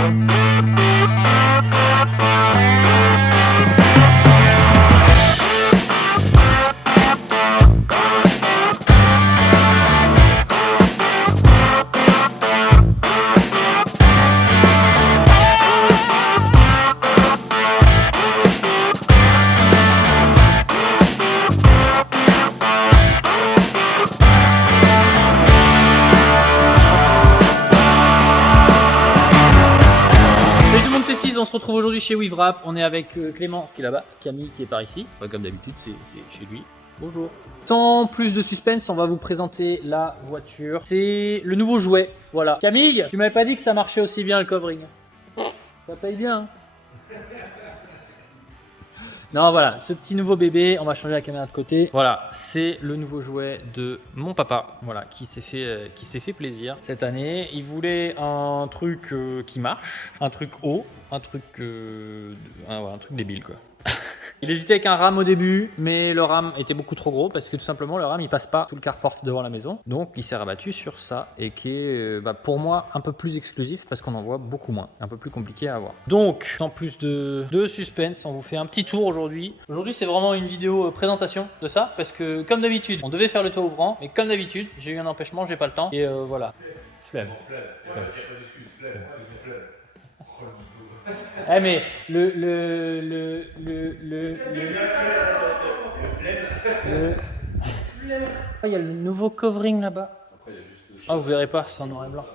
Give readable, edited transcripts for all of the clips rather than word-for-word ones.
On se retrouve aujourd'hui chez WeaveWrap. On est avec Clément qui est là-bas, Camille qui est par ici. Ouais, comme d'habitude, c'est chez lui. Bonjour. Sans plus de suspense, on va vous présenter la voiture. C'est le nouveau jouet. Voilà. Camille, tu m'avais pas dit que ça marchait aussi bien le covering. Ça paye bien. Hein. Non, voilà, ce petit nouveau bébé, on va changer la caméra de côté. Voilà, c'est le nouveau jouet de mon papa, voilà, qui s'est fait plaisir cette année. Il voulait un truc qui marche, un truc haut, un truc débile quoi. Il hésitait avec un RAM au début, mais le RAM était beaucoup trop gros parce que tout simplement le RAM il passe pas sous le carport devant la maison. Donc il s'est rabattu sur ça et qui est pour moi un peu plus exclusif parce qu'on en voit beaucoup moins, un peu plus compliqué à avoir. Donc sans plus de suspense, on vous fait un petit tour aujourd'hui. Aujourd'hui c'est vraiment une vidéo présentation de ça parce que comme d'habitude on devait faire le tour ouvrant, mais comme d'habitude j'ai eu un empêchement, j'ai pas le temps et voilà. Flemme. Eh mais il y a le nouveau covering là-bas. Ah vous verrez pas, c'est en noir et blanc.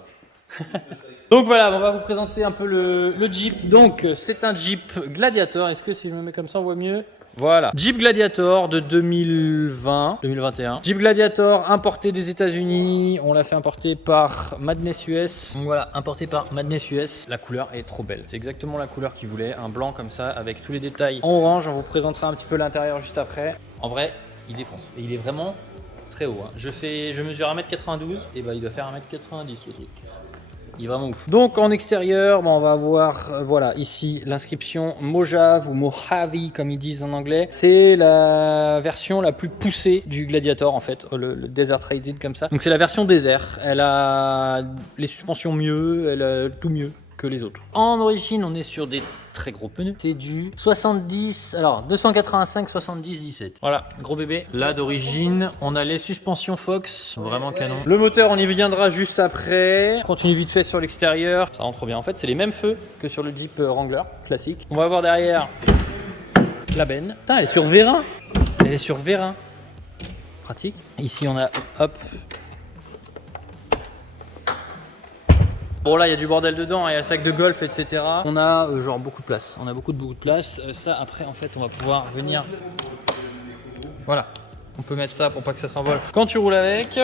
Donc voilà, on va vous présenter un peu le Jeep. Donc c'est un Jeep Gladiator. Est-ce que si je me mets comme ça on voit mieux? Voilà, Jeep Gladiator de 2021. Jeep Gladiator importé des États-Unis. On l'a fait importer par Madness US. Donc voilà, importé par Madness US. La couleur est trop belle. C'est exactement la couleur qu'il voulait. Un blanc comme ça avec tous les détails en orange. On vous présentera un petit peu l'intérieur juste après. En vrai, il défonce. Et il est vraiment très haut. Hein. Je mesure 1m92 et il doit faire 1m90 le truc. Il est vraiment ouf. Donc en extérieur, on va avoir voilà ici l'inscription Mojave ou Mojave comme ils disent en anglais. C'est la version la plus poussée du Gladiator en fait, le Desert Racing comme ça. Donc c'est la version désert. Elle a les suspensions mieux, elle a tout mieux que les autres. En origine, on est sur des très gros pneus. C'est du 70, alors 285 70 17. Voilà, gros bébé. Là d'origine, on a les suspensions Fox, vraiment canon. Le moteur, on y viendra juste après. On continue vite fait sur l'extérieur. Ça rentre bien. En fait, c'est les mêmes feux que sur le Jeep Wrangler classique. On va voir derrière la benne. Putain, elle est sur vérin. Elle est sur vérin. Pratique. Ici, on a hop. Bon là il y a du bordel dedans, il y a le sac de golf etc. On a genre beaucoup de place, on a beaucoup de place. Ça après en fait on va pouvoir venir, voilà, on peut mettre ça pour pas que ça s'envole quand tu roules avec.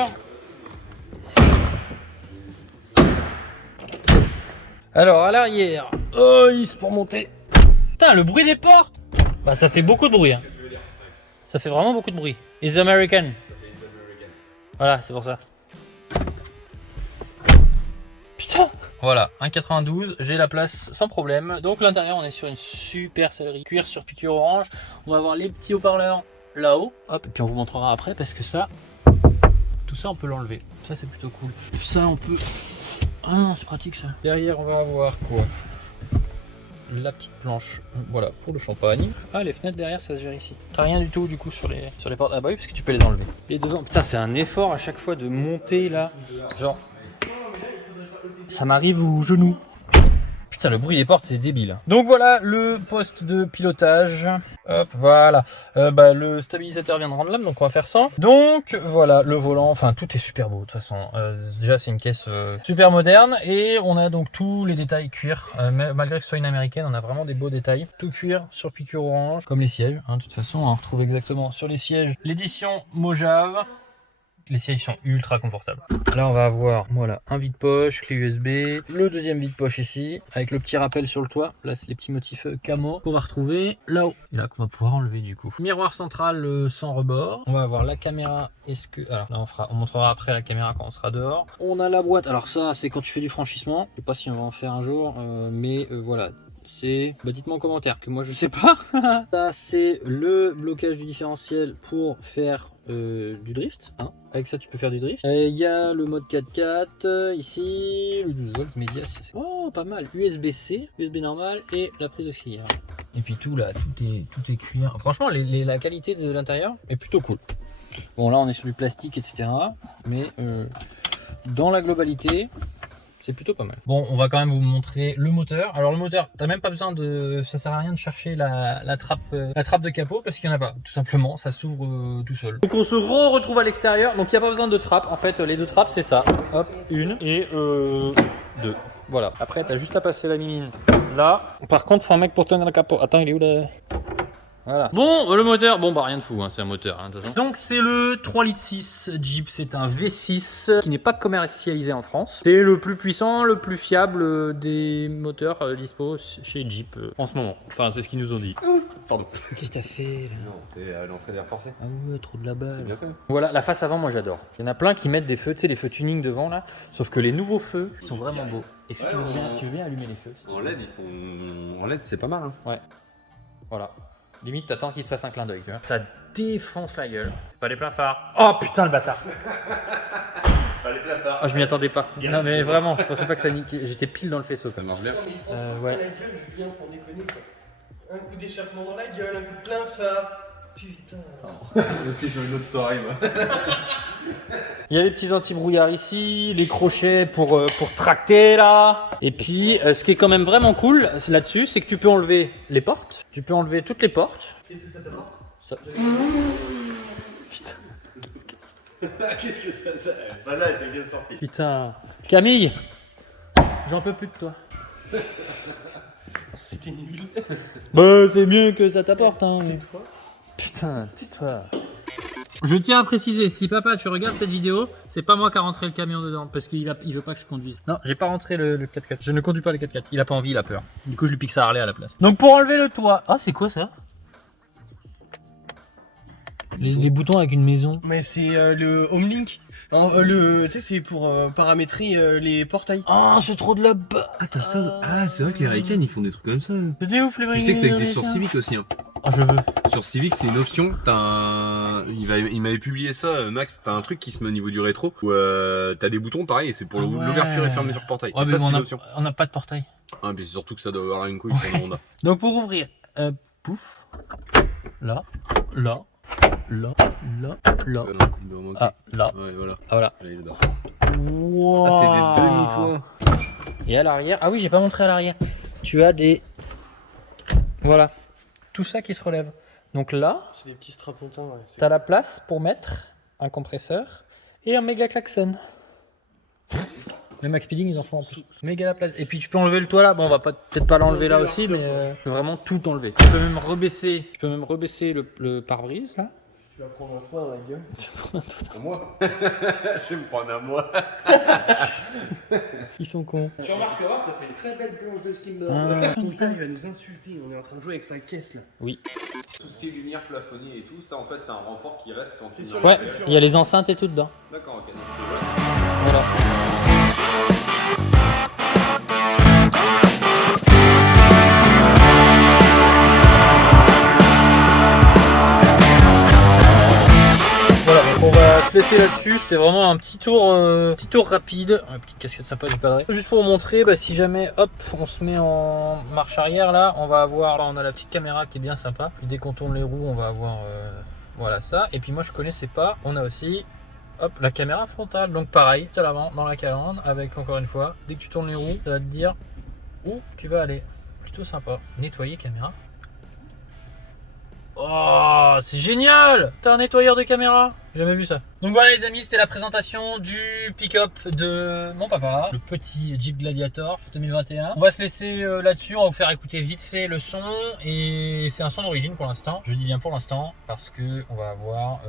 Alors à l'arrière, pour monter. Putain le bruit des portes, bah ça fait beaucoup de bruit hein. Ça fait vraiment beaucoup de bruit. It's American. Voilà c'est pour ça. Putain. Voilà, 1,92, j'ai la place sans problème. Donc l'intérieur, on est sur une super sellerie cuir sur piqûre orange. On va avoir les petits haut-parleurs là-haut. Hop, et puis on vous montrera après parce que ça, tout ça on peut l'enlever. Ça c'est plutôt cool. Ça on peut... Ah non, c'est pratique ça. Derrière, on va avoir quoi? La petite planche, voilà, pour le champagne. Ah, les fenêtres derrière, ça se gère ici. T'as rien du tout du coup sur les portes. Ah bah oui, parce que tu peux les enlever. Et devant, putain, c'est un effort à chaque fois de monter là. Genre... Ça m'arrive au genou. Putain, le bruit des portes, c'est débile. Donc voilà le poste de pilotage. Hop, voilà. Le stabilisateur vient de rendre l'âme, donc on va faire ça. Donc voilà, le volant, enfin tout est super beau de toute façon. Déjà, c'est une caisse super moderne et on a donc tous les détails cuir. Malgré que ce soit une américaine, on a vraiment des beaux détails. Tout cuir sur piqûre orange, comme les sièges. Hein, de toute façon, on retrouve exactement sur les sièges l'édition Mojave. Les sièges sont ultra confortables. Là, on va avoir voilà, un vide-poche, clé USB, le deuxième vide-poche ici, avec le petit rappel sur le toit. Là, c'est les petits motifs camo qu'on va retrouver là-haut. Et là, qu'on va pouvoir enlever du coup. Miroir central sans rebord. On va avoir la caméra. Alors là, on montrera après la caméra quand on sera dehors. On a la boîte. Alors ça, c'est quand tu fais du franchissement. Je sais pas si on va en faire un jour, mais voilà. c'est... Bah dites-moi en commentaire que moi je sais pas. Ça c'est le blocage du différentiel pour faire du drift. Hein. Avec ça tu peux faire du drift. Il y a le mode 4x4 ici, le 12 volts média. Oh pas mal. USB-C, USB normal et la prise auxiliaire. Et puis tout là, tout est cuir. Franchement la qualité de l'intérieur est plutôt cool. Bon là on est sur du plastique etc. Mais dans la globalité... c'est plutôt pas mal. Bon, on va quand même vous montrer le moteur. Alors le moteur, t'as même pas besoin de... ça sert à rien de chercher la trappe de capot parce qu'il n'y en a pas. Tout simplement, ça s'ouvre tout seul. Donc on se retrouve à l'extérieur. Donc il n'y a pas besoin de trappe. En fait, les deux trappes, c'est ça. Hop, une et deux. Voilà. Après, t'as juste à passer la mimine là. Par contre, faut un mec pour tenir le capot. Attends, il est où là? Voilà. Bon, le moteur, bon bah rien de fou, hein, c'est un moteur. Hein, de toute façon. Donc c'est le 3,6 litres Jeep, c'est un V6 qui n'est pas commercialisé en France. C'est le plus puissant, le plus fiable des moteurs dispo chez Jeep en ce moment. Enfin, c'est ce qu'ils nous ont dit. Pardon. Qu'est-ce que t'as fait là? Non, c'est l'entrée d'air forcé. Ah ouais, trop de la balle. C'est bien fait. Voilà, la face avant, moi j'adore. Il y en a plein qui mettent des feux, tu sais, les feux tuning devant là. Sauf que les nouveaux feux sont vraiment beaux. Est-ce que tu veux bien allumer les feux? En LED, ils sont. En LED, c'est pas mal. Hein. Ouais. Voilà. Limite, t'attends qu'il te fasse un clin d'œil, tu vois. Ça défonce la gueule. Pas les pleins phares. Oh putain, le bâtard. Pas les pleins phares. Oh, je m'y attendais pas. Non, mais vraiment, je pensais pas que ça niquait. J'étais pile dans le faisceau. Ça marche bien. Ouais. La gueule, Julien, sans déconner quoi. Un coup d'échappement dans la gueule, un coup de plein phare. Putain. Ok, j'ai une autre soirée, moi. Il y a les petits anti-brouillards ici, les crochets pour tracter là. Et puis, ce qui est quand même vraiment cool là-dessus, c'est que tu peux enlever les portes. Tu peux enlever toutes les portes. Qu'est-ce que ça t'apporte Ça... Putain. Qu'est-ce que ça t'a. Celle-là, elle était bien sortie. Putain. Camille, j'en peux plus de toi. C'était nul. Bah, c'est mieux que ça t'apporte, hein. Tais-toi. Putain, tais-toi. Je tiens à préciser, si papa tu regardes cette vidéo, c'est pas moi qui a rentré le camion dedans parce qu'il veut pas que je conduise. Non, j'ai pas rentré le 4x4. Je ne conduis pas le 4x4. Il a pas envie, il a peur. Du coup, je lui pique sa Harley à la place. Donc pour enlever le toit. Ah, c'est quoi ça? Les boutons avec une maison. Mais c'est le Homelink. Tu sais, c'est pour paramétrer les portails. Ah, c'est trop de la bas. Attends, ça. Ah, c'est vrai que les Hurricanes, ils font des trucs comme ça. C'était ouf les Tu sais que ça existe sur Civic aussi. Hein. Ah, je veux. Sur Civic, c'est une option. T'as un. Il m'avait publié ça, Max. T'as un truc qui se met au niveau du rétro où t'as des boutons pareil et c'est pour l'ouverture et fermeture portail. Ouais, et mais ça, c'est une option. on n'a pas de portail. Ah, mais c'est surtout que ça doit avoir une couille pour le Honda. Donc pour ouvrir, pouf, là, là, là, là, là. Non, il doit manquer. Ah, là. Ouais, voilà. Ah, voilà. Allez, dedans. Wow. Ah, c'est des demi-toits. Et à l'arrière, ah oui, j'ai pas montré à l'arrière. Tu as des. Voilà. Tout ça qui se relève. Donc là, C'est des petits strapontins, ouais. tu as la place pour mettre un compresseur et un méga klaxon. Même Max Speeding, ils en font en plus. Méga la place. Et puis tu peux enlever le toit là. Bon, on va peut-être pas l'enlever là aussi, mais tu peux vraiment tout enlever. Tu peux même rebaisser, le pare-brise là. Tu vas prendre un toit dans la gueule. À moi. Je vais me prendre à moi. Ils sont cons. Tu remarqueras, ça fait une très belle planche de skimmer. Ah. Ton père, il va nous insulter. On est en train de jouer avec sa caisse là. Oui. Tout ce qui est lumière plafonnée et tout, ça en fait c'est un renfort qui reste quand C'est il sur y a- Ouais, il y a les enceintes et tout dedans. D'accord, ok. Donc, c'est- Voilà. Voilà, donc on va se laisser là-dessus. C'était vraiment un petit tour rapide. Une petite casquette sympa du padré. Juste pour vous montrer, bah, si jamais hop, on se met en marche arrière là, on va avoir, là on a la petite caméra qui est bien sympa. Puis dès qu'on tourne les roues, on va avoir voilà ça. Et puis moi je connaissais pas, on a aussi hop, la caméra frontale. Donc pareil, c'est à l'avant dans la calandre avec encore une fois, dès que tu tournes les roues, ça va te dire où tu vas aller. Plutôt sympa. Nettoyer caméra. Oh, c'est génial! T'as un nettoyeur de caméra? J'ai jamais vu ça. Donc voilà les amis, c'était la présentation du pick-up de mon papa, le petit Jeep Gladiator 2021. On va se laisser là-dessus, on va vous faire écouter vite fait le son. Et c'est un son d'origine pour l'instant. Je dis bien pour l'instant parce que on va avoir,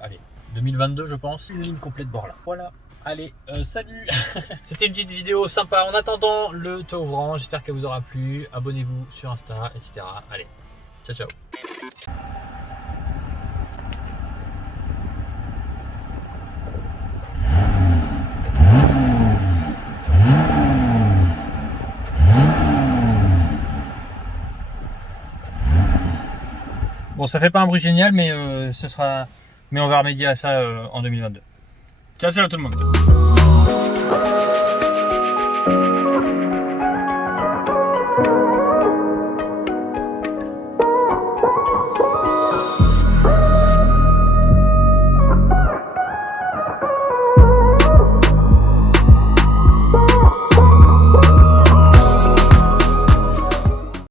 allez, 2022 je pense, une ligne complète bord là. Voilà. Allez, salut. C'était une petite vidéo sympa en attendant le toit ouvrant. J'espère qu'elle vous aura plu. Abonnez-vous sur Insta, etc. Allez, ciao ciao. Bon, ça fait pas un bruit génial, mais mais on va remédier à ça en 2022. Ciao, ciao tout le monde.